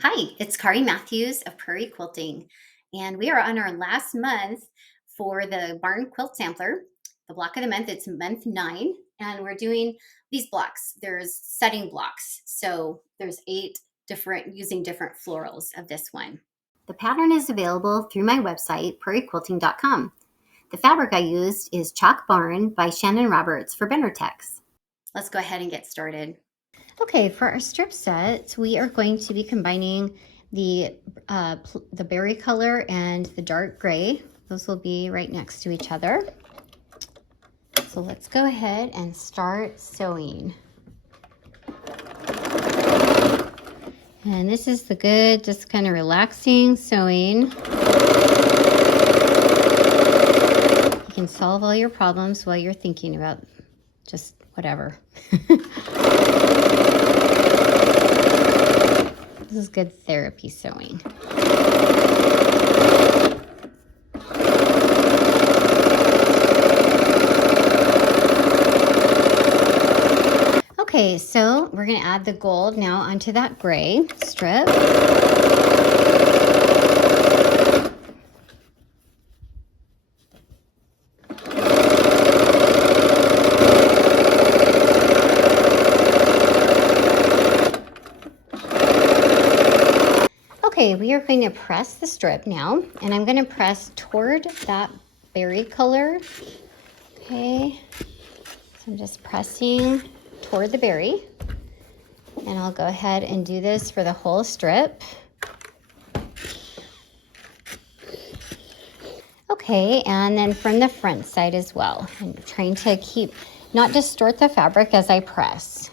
Hi, it's Kari Matthews of Prairie Quilting, and we are on our last month for the Barn Quilt Sampler. The block of the month, it's month 9, and we're doing these blocks. There's setting blocks, so there's 8 different, using different florals of this one. The pattern is available through my website, prairiequilting.com. The fabric I used is Chalk Barn by Shannon Roberts for Bendertex. Let's go ahead and get started. Okay, for our strip set, we are going to be combining the berry color and the dark gray. Those will be right next to each other. So let's go ahead and start sewing. And this is the good, just kind of relaxing sewing. You can solve all your problems while you're thinking about just whatever. This is good therapy sewing. Okay, so we're going to add the gold now onto that gray strip. Okay, we are going to press the strip now, and I'm going to press toward that berry color. Okay, so I'm just pressing toward the berry, and I'll go ahead and do this for the whole strip. Okay, and then from the front side as well. I'm trying to not distort the fabric as I press.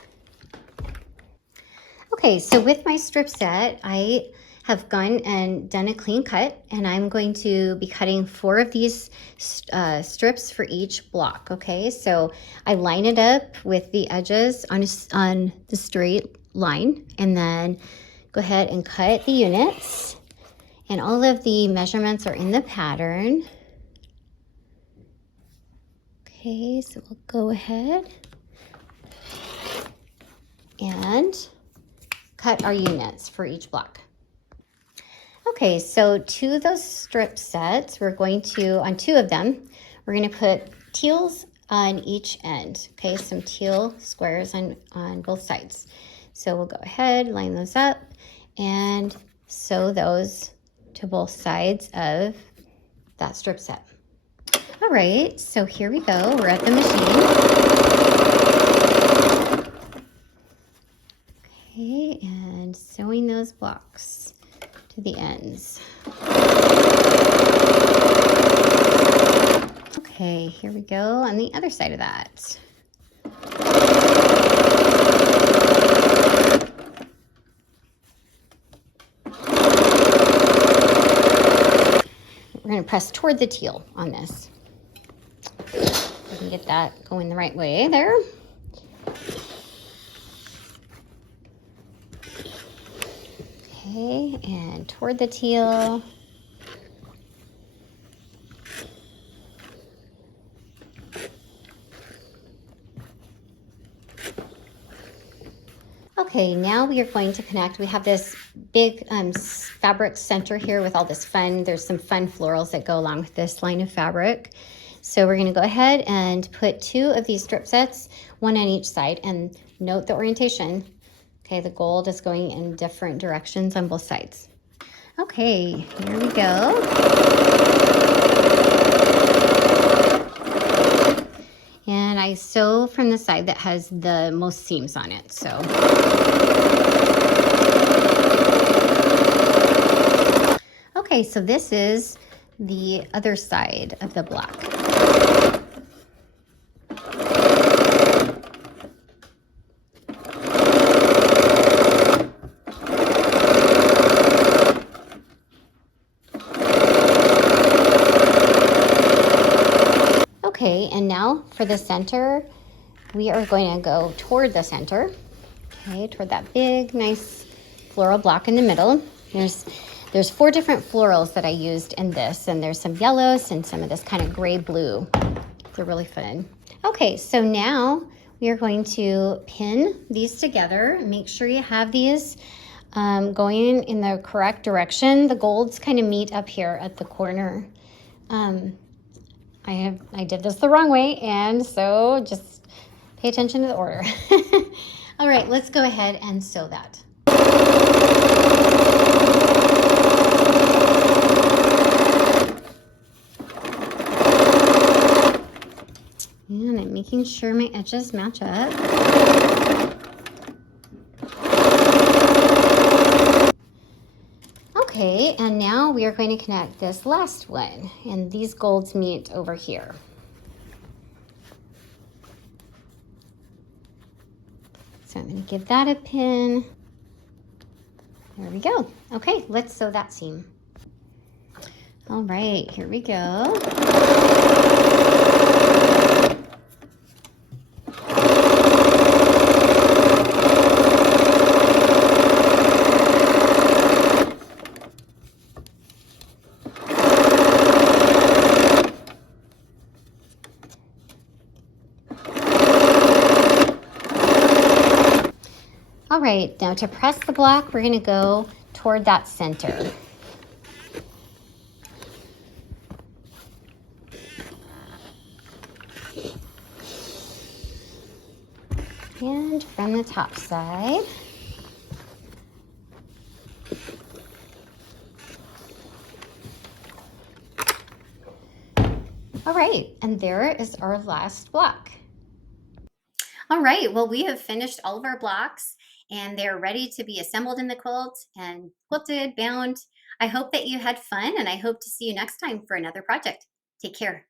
Okay, so with my strip set, I have gone and done a clean cut, and I'm going to be cutting 4 of these strips for each block. Okay, so I line it up with the edges on the straight line, and then go ahead and cut the units, and all of the measurements are in the pattern. Okay, so we'll go ahead and cut our units for each block. Okay, so to those strip sets, we're going to, on 2 of them, we're going to put teals on each end. Okay, some teal squares on both sides. So we'll go ahead, line those up, and sew those to both sides of that strip set. All right, so here we go. We're at the machine. Okay, and sewing those blocks to the ends. Okay, here we go on the other side of that. We're going to press toward the teal on this. We can get that going the right way there. Okay, and toward the teal. Okay, now we are going to connect. We have this big fabric center here with all this fun. There's some fun florals that go along with this line of fabric. So we're going to go ahead and put 2 of these strip sets, 1 on each side, and note the orientation. Okay, the gold is going in different directions on both sides. Okay, here we go. And I sew from the side that has the most seams on it, so. Okay, so this is the other side of the block. Okay, and now for the center, we are going to go toward the center. Okay, toward that big, nice floral block in the middle. There's 4 different florals that I used in this, and there's some yellows and some of this kind of gray blue. They're really fun. Okay, so now we are going to pin these together. Make sure you have these going in the correct direction. The golds kind of meet up here at the corner. I did this the wrong way, and so just pay attention to the order. All right, let's go ahead and sew that. And I'm making sure my edges match up. Okay, and now we are going to connect this last one, and these golds meet over here. So I'm going to give that a pin. There we go. Okay, let's sew that seam. All right, here we go. All right, now to press the block, we're going to go toward that center. And from the top side. All right, and there is our last block. All right, well, we have finished all of our blocks and they're ready to be assembled in the quilt and quilted, bound. I hope that you had fun, and I hope to see you next time for another project. Take care.